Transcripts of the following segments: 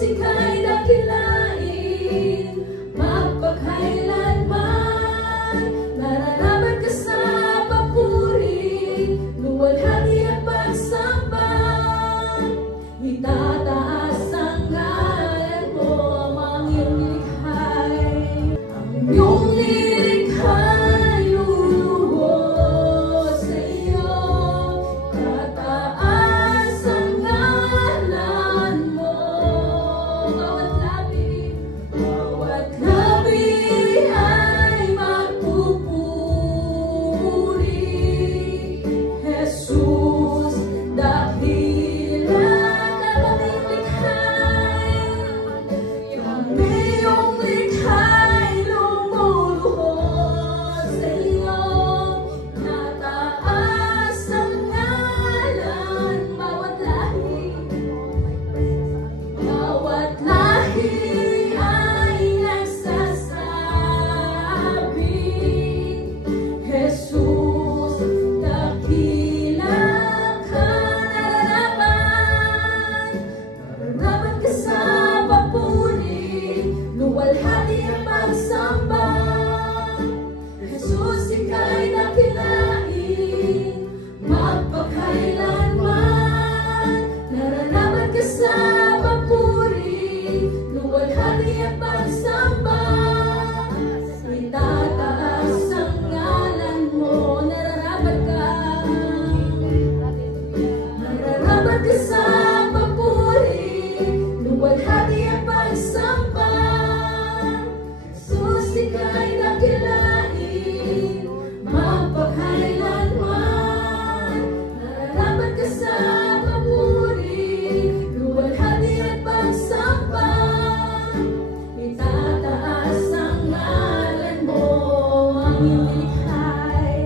ika'y dakilain, magpakailanman. Nararapat ka sa papuri, luwalhati at pagsamba. Itataas ang ngalan mo, ang iyong likhay. Ang iyong likhay luluhod sa iyo. Tataas ang ngalan mo. Bawat labi ay magpupuri. Jesus, dakila ka kaming likhay. Kami iyong likhay lumuluhod sa iyo. Nataas ang ngalan, bawat lahi ay nagsasabi, Jesus, dakila ka. Nararapat ka sa papuri, luwalhati ang pagsamba. Jesus, ika'y dakilain, magpakailanman. Nararapat ka sa papuri, luwalhati ang pagsamba. Itataas ang ngalan mo. Nararapat ka sa papuri, luwalhati ang pagsamba. Jesus, ika'y dakilain, magpakailanman. Nararapat ka sa papuri, luwalhati at pagsamba. Itataas ang ngalan mo, ang iyong likhay.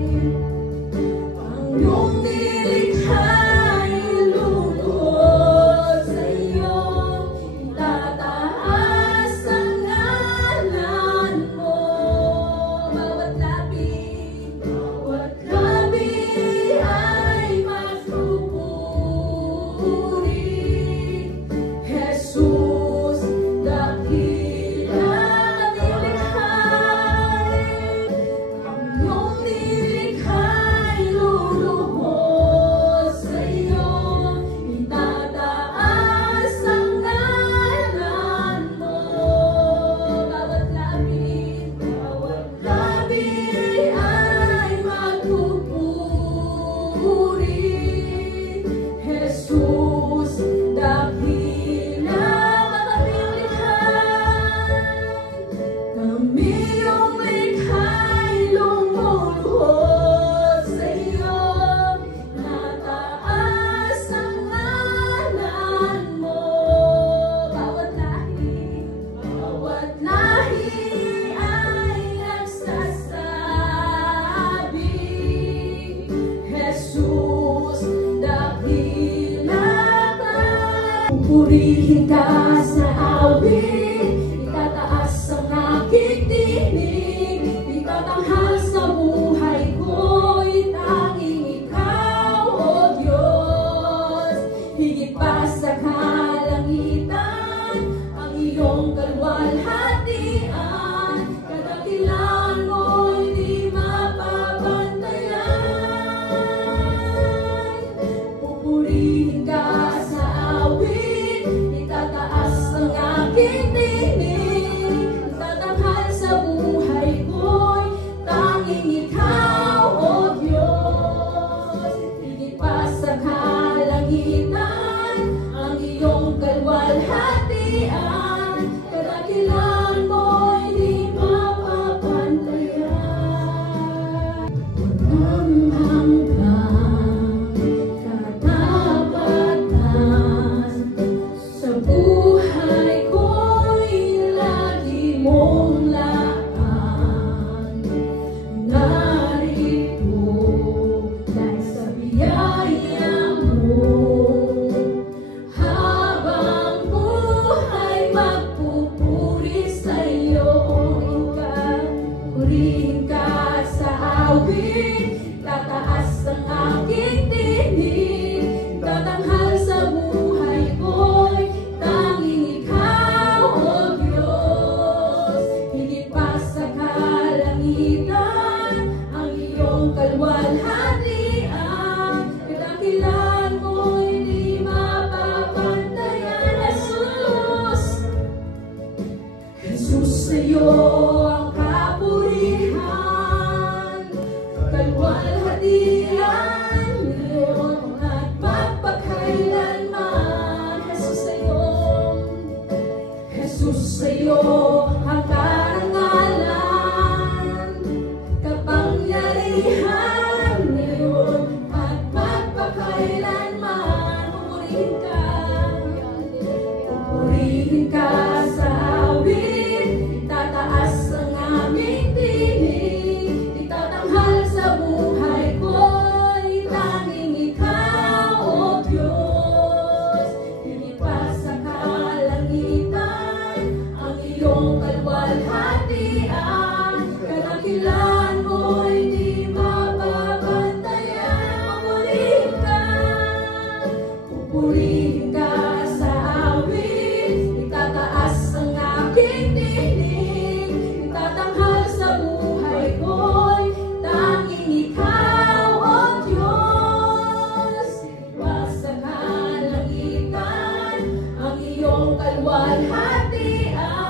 Ang iyong likhay luluhod sa iyo. Itataas ang ngalan mo. Bawat labi ay magpupuri. Jesus, dakila kaming likhay. Ang iyong likhay luluhod sa iyo. Itataas ang ngalan mo. Bawat labi ay magpupuri. Jesus, dakila kaming likhay. Kami iyong likhay lumuluhod sa iyo. Nataas ang ngalan mo. Bawat lahi ay nagsasabi, Jesus, dakila ka. Pupurihin ka sa awit, itataas ang aking tinig. Itatanghal sa buhay ko'y tanging ikaw, O Diyos. Higit pa sa kalangitan, ang iyong kalwalhatian. Kadakilaan mo'y di mapapantayan. Pupurihin ka sa awit, itataas ang aking tinig. Itatanghal sa buhay ko'y tanging ikaw, O Diyos. Higit pa sa kalangitan, ang iyong kalwalhatian. Kadakilaan mo'y di mapapantayan. Walang hanggang katapatan, sa buhay ko'y sa'yo ang karangalan, kapangyarihan ngayon at magpakailanman. Pupurihin ka sa awit, itataas ang aming tinig, itatanghal sa buhay ko'y tanging ikaw, O Diyos. Lilipas sa kalangitan ang iyong kalwalhatian, kadakilan mo'y di mababantayan. Pupurihin ka sa awit, itataas ang aking tinig, itatanghal sa buhay ko'y tanging ikaw, O Diyos. Lilipas sa kalangitan ang iyong kalwalhatian,